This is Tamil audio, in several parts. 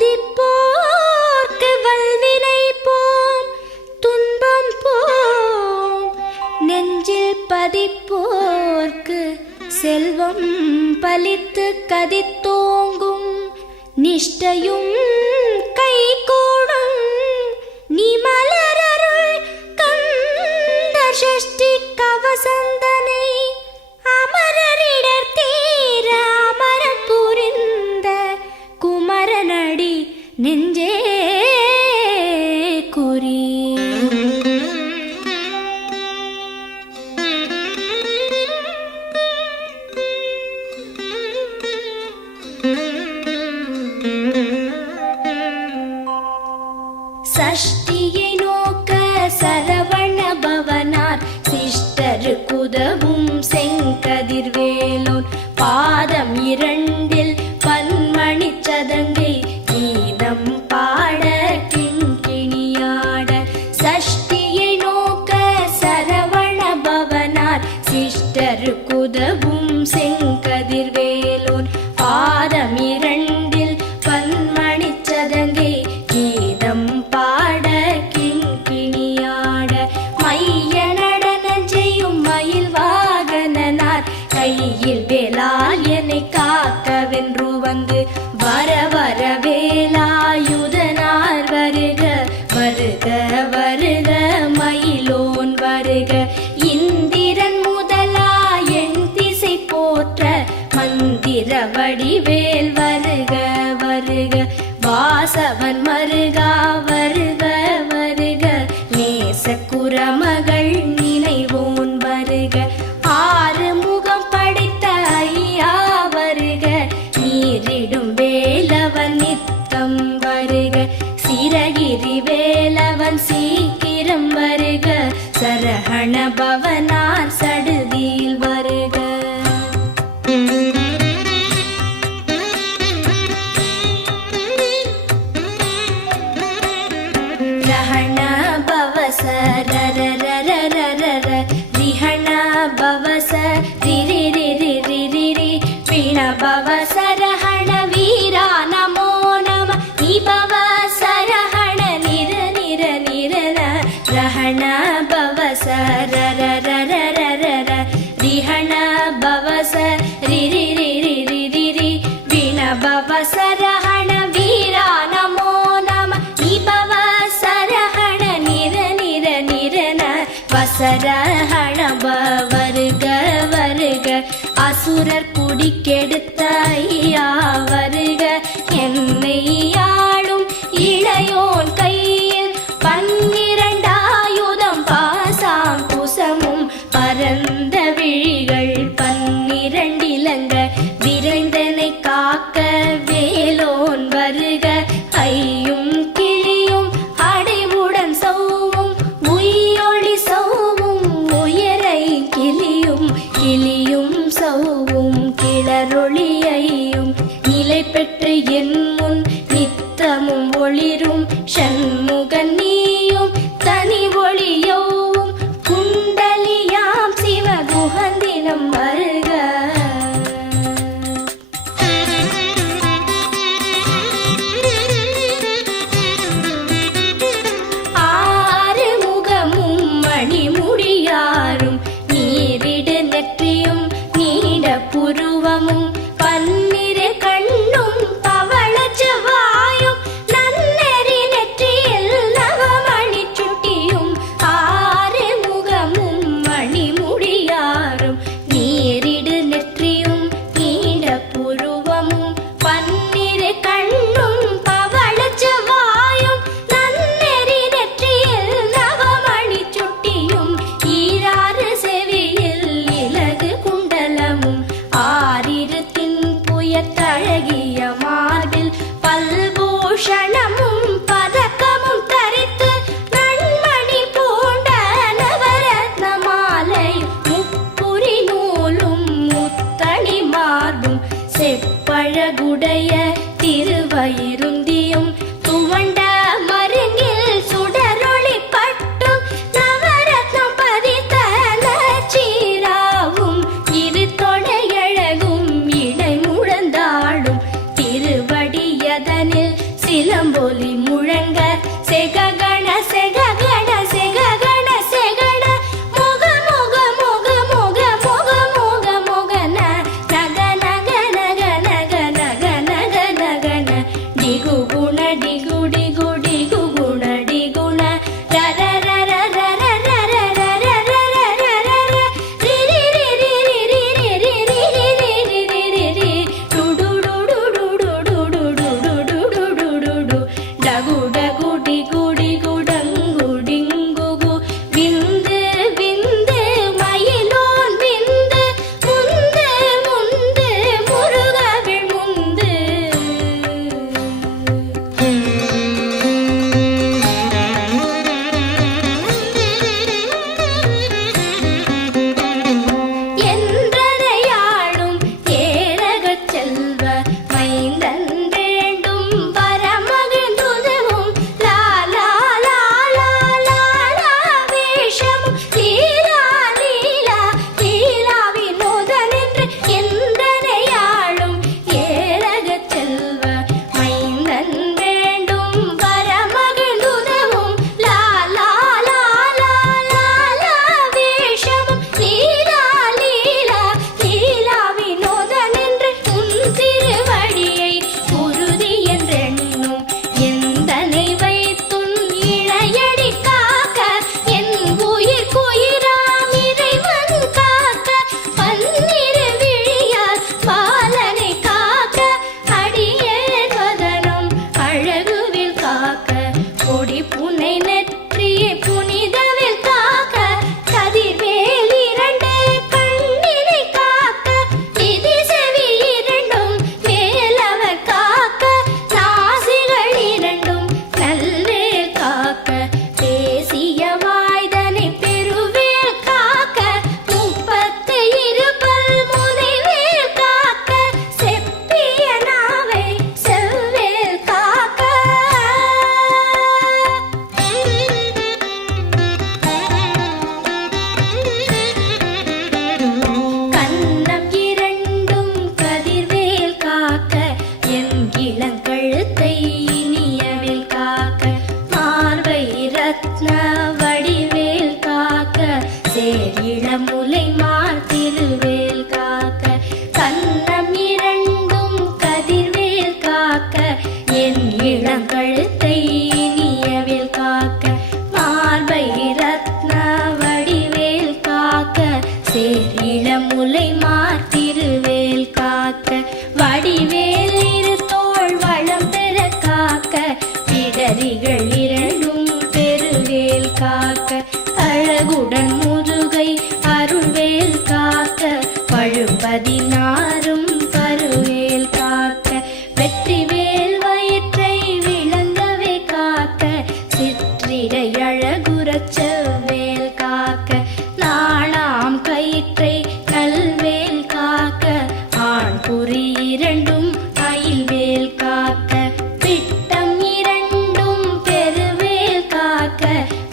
துதிப்போர்க்கு வல்வினை போம் துன்பம் போம். நெஞ்சில் பதிப்போர்க்கு செல்வம் பலித்து கதித்தோங்கும். நிஷ்டையும் கைகூடும் நீ மலரருள் கந்த சஷ்டி கவசந்தனை. அமரரிடர் தீர அமரம் புரிந்த குமரனடி நெஞ்சே குறி. சஷ்டியை நோக்க சரவண பவனார் சிஷ்டருக்குதவும் செங்கதிர்வேலோன். பாதம் இரண்டில் பன்மணி சதங்கை கீதம் பாட கிண்கிணியாட. சஷ்டியை நோக்க சரவண பவனார் சிஷ்டருக்குதவும் செங்கதிர்வேலோன். பாதம் இரண்டில் பன்மணி சதங்கை கீதம் பாட கிண்கிணியாட. மைய நடன செய்யும் மயில் வாகனனார் கையில் வேலால் என்னை காக்கவென்று வந்து. வர வர வேலாயுதனார் வருக வருக வருக மயிலோன் வருக. இந்திரன் முதலா என் திசை போற்ற மந்திர வடிவேல் வருக வருக. வாசவன் மருகா வருக வருக. நேச குரமகள் நினைவோன் வருக. ஆறு முகம் படைத்த ஐயா வருக. நீரிடும் வேலவன் நித்தம் வருக. சிரகிரி வேலவன் சீக்கிரம் வருக. சரஹண பவனார் சடுதியில் வருக. ரஹண பவச ரரரரரரர. ரிஹண பவச ரிரிரிரிரிரிரி. பிண பவச ரஹண வீரா நமோ நம. நிபவ சரஹண நிர நிர நிரன. ரஹண பவச ரரரரரரர. ரிஹண பவச ரிரிரிரிரிரிரி. பிண பவச ரஹண வீரா நமோ நம. நிபவ சரஹண நிர நிர நிரன. வசரஹண வருக வருக. அசுரர் குடிக்கெடுத்த ஐயா வருக. என்னை ஆளும் இளையோன் கையில் பன்னிரண்டாயுதம் பாசாம் குசமும் பரந்த விழிகள் பன்னிரண்டிலங்க. விரைந்தனை காக்க வேலோன் வருக. ஐயும் கிளியும் அடைவுடன் சௌவும் உயிரொளி சௌவும் உயரை கிளியும் கிளியும் சௌவும் கிளரொளியையும் நிலை பெற்று என் முன் நித்தமும் ஒளிரும். ஷண்முகன் நீயும் தனி ஒளியவும் குண்டலியாம் சிவகுகந்தினம் வருக. ஆறு முகமும் மணிமுடியாரும் நீரிடு நெற்றியும் நீட புருவமும் பன்னிரு கண்ணும் பவள செவ்வாயும் நன்னெறி நெற்றியில் நவமணி சுட்டியும். ஆறு முகமும் மணிமுடியாரும் நீரிடு நெற்றியும் நீட புருவமும் பன்னிரு கண்ணும் பவள செவ்வாயும் நன்னெறி நெற்றியில் நவமணி சுட்டியும். ஈராறு செவியில் இலகு குண்டலமும் ஆறிரு தின்புயத்தழகிய மார்பில் பல்பூஷணமும் பதக்கமும் தரித்து நன்மணி பூண்ட நவரத்ன மாலை முப்புரி நூலும் முத்தணி மார்பும் செப்பழகுடைய திருவயிருந்தியும் துவண்ட மருங்கில் சுடரொளி பட்டும் நவரத்னம் பதித்த நச்சீராவும் இரு தொடையழகும் இடை முழந்தாடும் திருவடியதனில் நாரும் பருவேல் காக்க வெற்றிவேல் வயிற்றை விளங்கவே காக்க சிற்றிடை அழகுறச் செவ்வேல் காக்க நாணாம் கயிற்றை நல்வேல் காக்க ஆண் குறி இரண்டும் அயில்வேல் காக்க பிட்டம் இரண்டும் பெருவேல் காக்க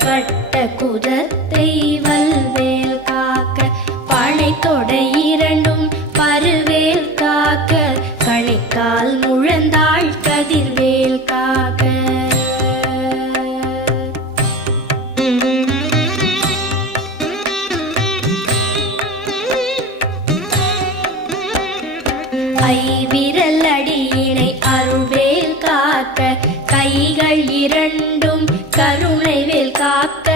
வட்ட குதத்தை வல்வேல் காக்க பனை தொடை இரண்டும் பருவேல் காக்க கணைக்கால் முழந்தாள் கதிர்வேல் காக்க ஐவிரல் அடியினை அருள்வேல் காக்க கைகள் இரண்டும் கருணைவேல் காக்க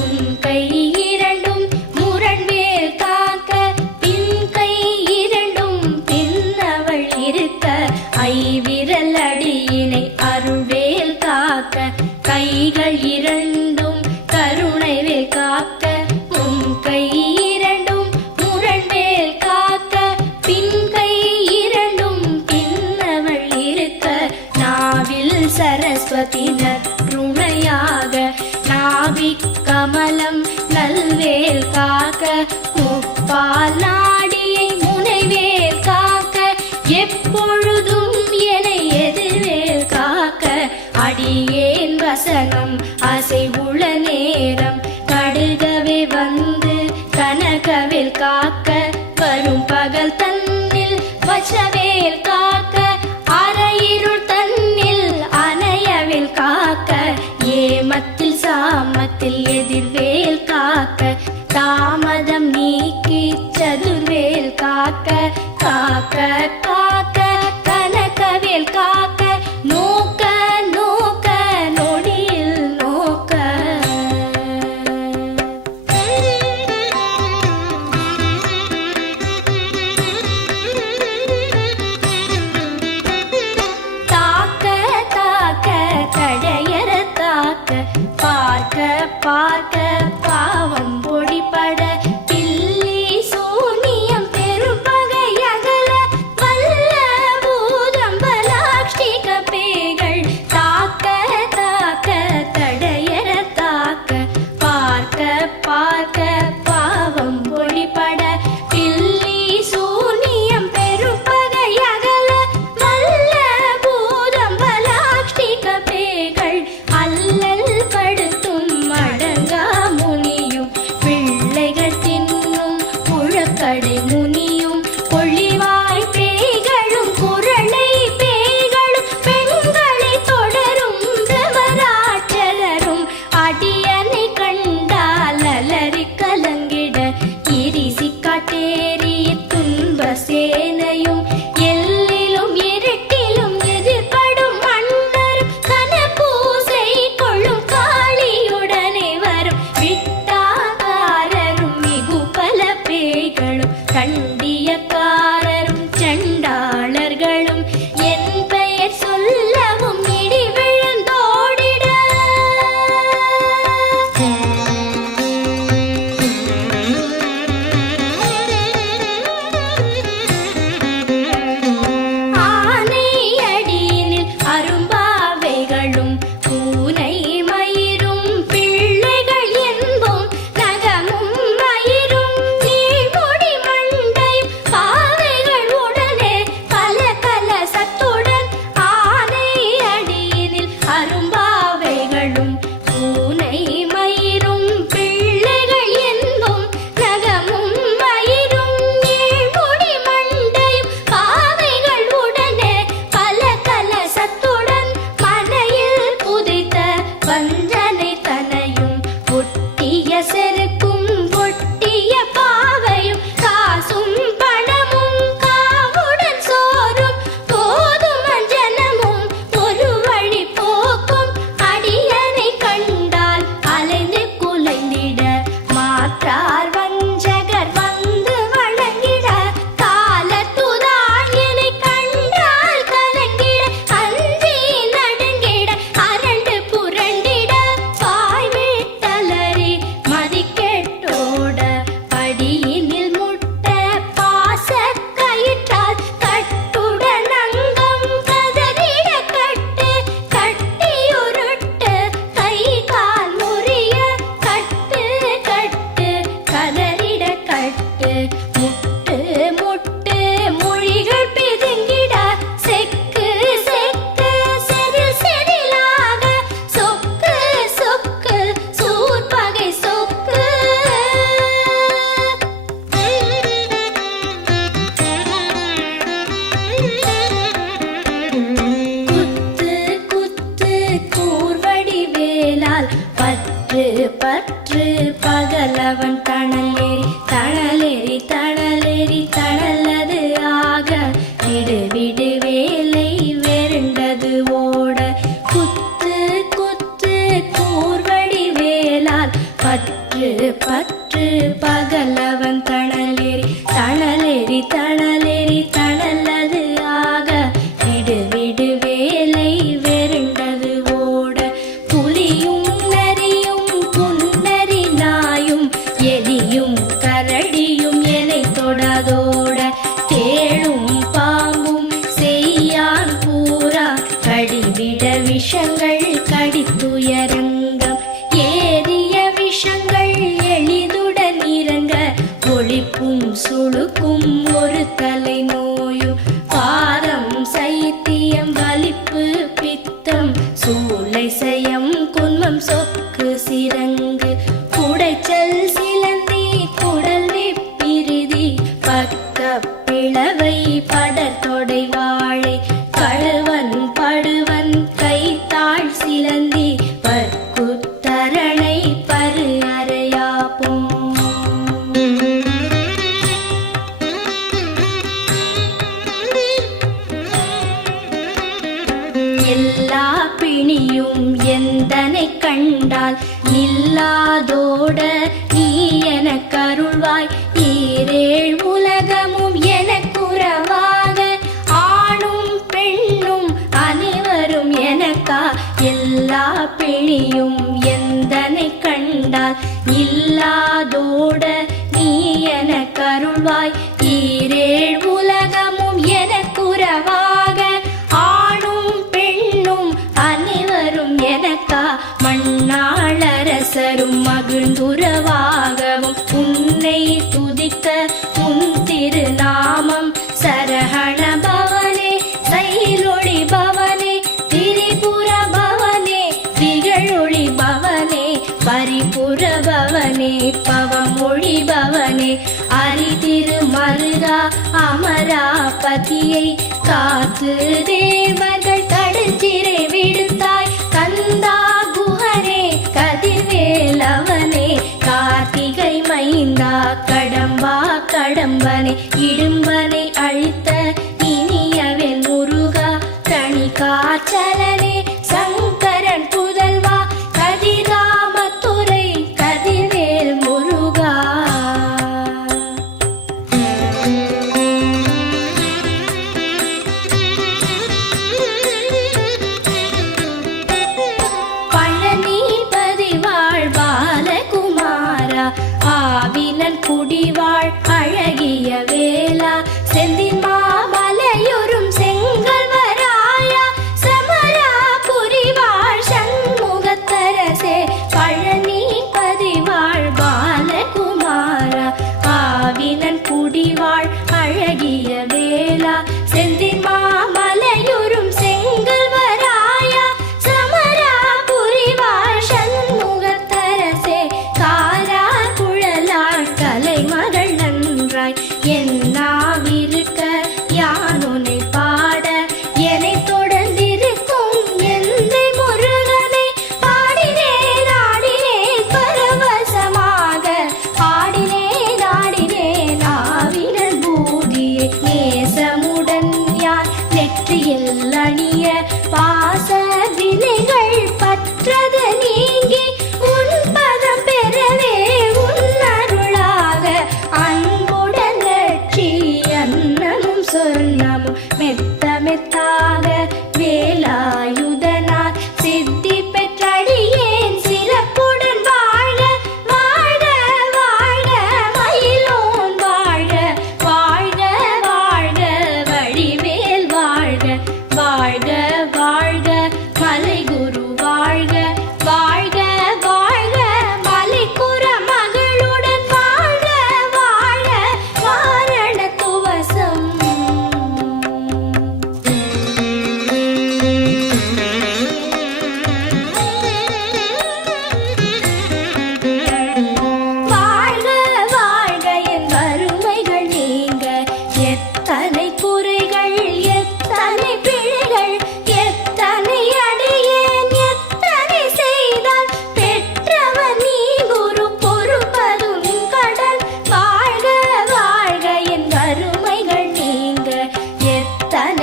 உன் கை இரண்டும் முரண்வேல் காக்க பின் கை இரண்டும் பின்னவள் இருக்க ஐவிரல் அடியினை அருள்வேல் காக்க கைகள் இரண்டும் கருணைவேல் காக்க உன் கை இரண்டும் முரண்வேல் காக்க பின் கை இரண்டும் பின்னவள் இருக்க நாவில் சரஸ்வதி நற்றுணையாக நாவிக் கமலம் நல்வேல் காக்க முப்பால் நாடியை முனைவேல் காக்க எப்பொழுதும் என எதிர்வேல் காக்க அடியேன் வசனம் அசைவுள நேரம் கடுகவே வந்து கனகவேல் காக்க வரும் பகல் தன்னில் வச்சவேல் காக்க அரையிருள் தன்னில் அணையவேல் காக்க ஏமத்தில் சாமத்தில் எதிர்வேல் காக்க தாமதம் நீக்கி சதுர்வேல் காக்க காக்க காக்க கனகவேல் காக்க நோக்க நோக்க நொடியில் நோக்க தாக்க தாக்க தடையற தாக்க பார்க்க பார்க்க பாவம் பொடிபட பில்லி சூனியம் பெரும்பகை அகல வல்ல பூதம்பலாக்ஷிக பேய்கள் தாக்க தாக்க தடையற தாக்க பார்க்க பார்க்க பாவம் பொடிபட பில்லி சூனியம் பெரும்பகை அகல வல்ல பூதம்பலாக்ஷிக பேய்கள் அல்லல் படுத்தும் அடங்கா முனியும் பிள்ளைகள் தின்னும் புழக்கடை முனியும் பொழிவாய் பேய்களும் குரளை பேய்களும் பெண்களை தொடரும் பிரமராட்சலரும் அடியனை கண்டால் அலறி கலங்கிட இரிசி காட்டேறி துன்ப சேனையும் எல்லிலும் இருட்டிலும் எதிர்படும் மன்னரும் கனபூசை கொள்ளும் காளியுடனே வரும் விட்டாகாரரும் மிகு பல பேய்களும் கண்டியக்காரரும் சண்டாளர்களும் என் பெயர் சொல்லவும் இடி விழுந்தோடிட விடு விடு வேலை வெருண்டது ஓட குத்து குத்து கூர்வடி வேலால் பற்று பற்று பகலவன் தணலேறி தணலேறி தணலேறி தணலது ஆக விடு விடு வேலை வெருண்டது ஓட புலியும் நரியும் புன்னரி நாயும் எலியும் கரடியும் எனை தொடாதோட தேளும் பாம்பும் செய்யான் பூரா கடிவிட விஷங்கள் கடித்துயரங்கம் ஏறிய விஷங்கள் எளிதுடன் இறங்க ஒளிப்பும் சுளுக்கும் ஒரு தலை நோயும் பாரம் சைத்தியம் வலிப்பு பித்தம் சூளை சயம் குன்மம் சொக்கு சிரங்கு குடைச்சல் சிலந்தி குடல் வெப்பிரிதி பக்க பிளவை படத்தொடை வாழை கழுவன் படுவன் கைத்தாள் சிலந்தி பற்குத்தரணை பரு அறையாப்பும் எல்லா பிணியும் எந்தனை கண்டால் நில்லாதோட நீ எனக் கருள்வாய் ஈரேழ் உலகமும் எனக்குறவாக ஆணும் பெண்ணும் அனைவரும் எனக்கா எல்லா பிணியும் எந்தனை கண்டால் இல்லாதோட நீ எனக் கருள்வாய் ஈரேழ் உலகமும் எனக்குறவாக ஆணும் பெண்ணும் அனைவரும் எனக்கா மண்ணாளரசரும் மகிழ்ந்துறவாகவும் உன்னை துதிக்க உன் திருநாமம் சரஹண பவனே சைலொளி பவனே திரிபுர பவனே திகழொளி பவனே பரிபுர பவனே பவமொழி பவனே அரிதிரு மருகா அமராபதியை காத்து தேவர்கள் கடுஞ்சிறை விடுத்தாய் கந்தா குஹனே கதிர்வேலவனே கார்த்திகை மைந்தா கடம்பா கடம்பனே இடும்பனை அழித்த இனியவென் முருகா தனி காச்சலனே சங்கரன் புதல்வா கதிராமத்துறை கதிர்வேல் முருகா பழனிபதி வாழ் பாலகுமாரா ஆவினன் குடிவாழ் அழகிய வேலா செந்தின் மாமலையொரும் செங்கல்வராயா சமரா புரிவாழ் சண்முகத்தரசே பழனிபதி வாழ் பாலகுமாரா ஆவினன் குடிவாழ் அழகிய வேலா செந்தின் மாமலையொரும் செங்கல்வராயா சமரா புரிவாழ் சண்முகத்தரசே காரா குழலாள் கலைமகள் நன்றாய் என்னாவிருக்க யானுனை பாட என்னை தொடர்ந்திருக்கும் எந்தை முருகனை பாடினேன் ஆடினேன் பரவசமாக ஆடினேன் ஆடினேன் ஆவினன் பூதியை நேசமுடன் யார் நெற்றியில் அணிய பாச வினைகள் பற்றது நீங்கி உன் பதம் பெறவே உன் அருளாக அன்புடன் லட்சி அன்னமும் சொன்னமும் மெத்த மெத்தாக வேலாயுதனார் சித்தி பெற்றடியேன் சிறப்புடன் வாழ வாழ வாழ மயிலோன் வாழ வாழ்க வாழ்க வடிவேல் வாழ்க வாழ்க வாழ்க மலைகுரு வாழ்க வாழ்க வாழ்க மலைக்குற மகளுடன் வாழ்க வாழ வாரண துவசம்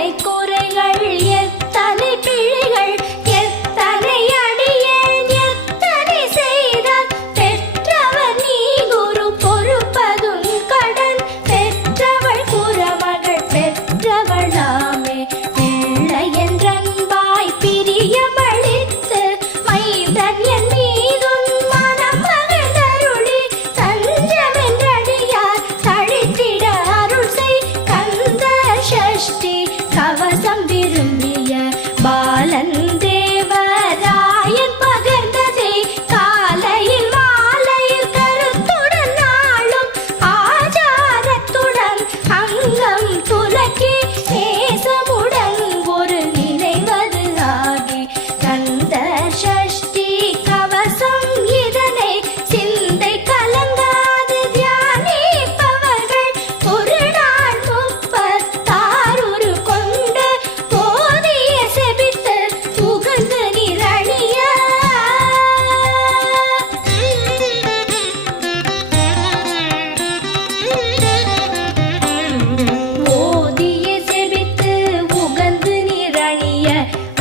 எத்தனை குறைகள் எத்தனை பிழைகள் எத்தனை அடியேன் எத்தனை செய்தால் பெற்றவர் நீ குரு பொறுப்பதும் கடன் பெற்றவள் குறமகள் பெற்றவளாமே பிள்ளை என்றன்பாய் பிரியமளித்து மைந்தன் என் மீதும் மனம் மகிழ்ந்தருளி தஞ்சமென்றடியார் தழித்திட அருள் செய் கந்த சஷ்டி கவசம் விரும்பிய பாலன் தேவராயன் பகர்ந்ததே காலையில் மாலையில் கருத்துடன் நாளும் ஆச்சாரத்துடன் அங்கம் துலக்கி நேசமுடன் ஒரு நினைவது ஆகி கந்த சஷ்டி கவசம் இதனை சிந்தை கலங்காது தியானிப்பவர்கள் ஒரு நாள் 36 கொண்டு போதிய செபித்து புகழ்ந்து நிரணிய ஓதிய செபித்து உகந்து நிரணிய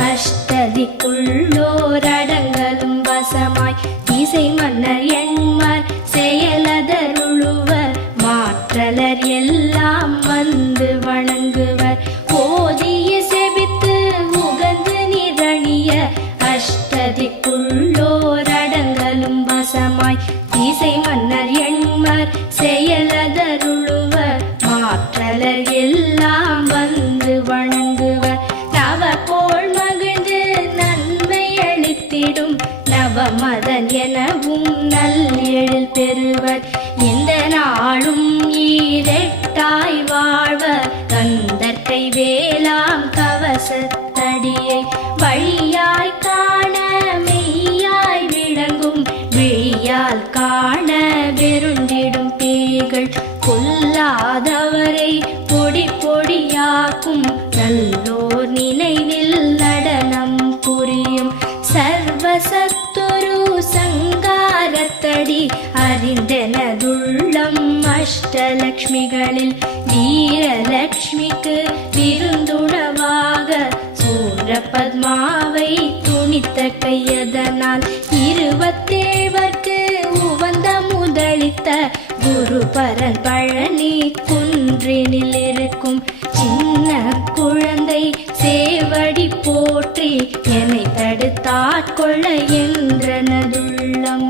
அஷ்டதிக்குள்ளோரடங்கலும் வசமாய் இசை மன்னர் எண்மர் செயலதருளுவர் மாற்றலர் எல்லாம் வந்து வணங்குவர் ஓதிய செபித்து உகந்து நிரணிய அஷ்டதிக்குள்ளோரடங்கலும் வசமாய் இசை மன்னர் எண்மர் செயலதருளுவர் மாற்றலர் எல்லாம் வந்து வணங்குவர் நவகோள் மகிழ்ந்து நன்மை அளித்திடும் நவமதன் எனவும் நல்லெழில் பெறுவர் இந்த நாளும் ஈரெட்டாய் வாழ்வர் கந்தற்கை வேளாம் கவசத்தடியை வழியாய் காண மெய்யாய் விளங்கும் விழியால் காண வெருண்டிடும் பேய்கள் கொல்லாதவரை பொடி பொடியாக்கும் நல்லோர் நினைவில் நடனம் புரியும் சர்வசத்துரு சங்காரத்தடி அறிந்தனதுள்ளம் அஷ்டலக்ஷ்மிகளில் வீரலக்ஷ்மிக்கு விருந்துணவாக சூரபத்மாவை துணித்த கையதனால் 27 உவந்த முதலித்த குருபரன் பழனி குன்றினில் இருக்கும் சின்ன குழந்தை சேவடி போற்றி என்னை தடுத்தாட்கொள்ள என்றனதுள்ளம்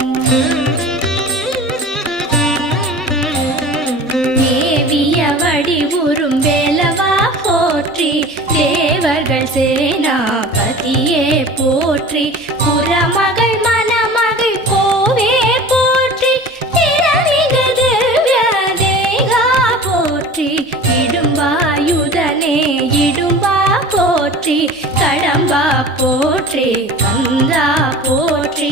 மேவிய வடிவுறும் வேலவா போற்றி தேவர்கள் சேனாபதியே போற்றி புறமகள் மணமகள் கோவே போற்றி திறமிகு திவ்ய தேகா போற்றி இடும்பாயுதனே இடும்பா போற்றி கடம்பா போற்றி கந்தா போற்றி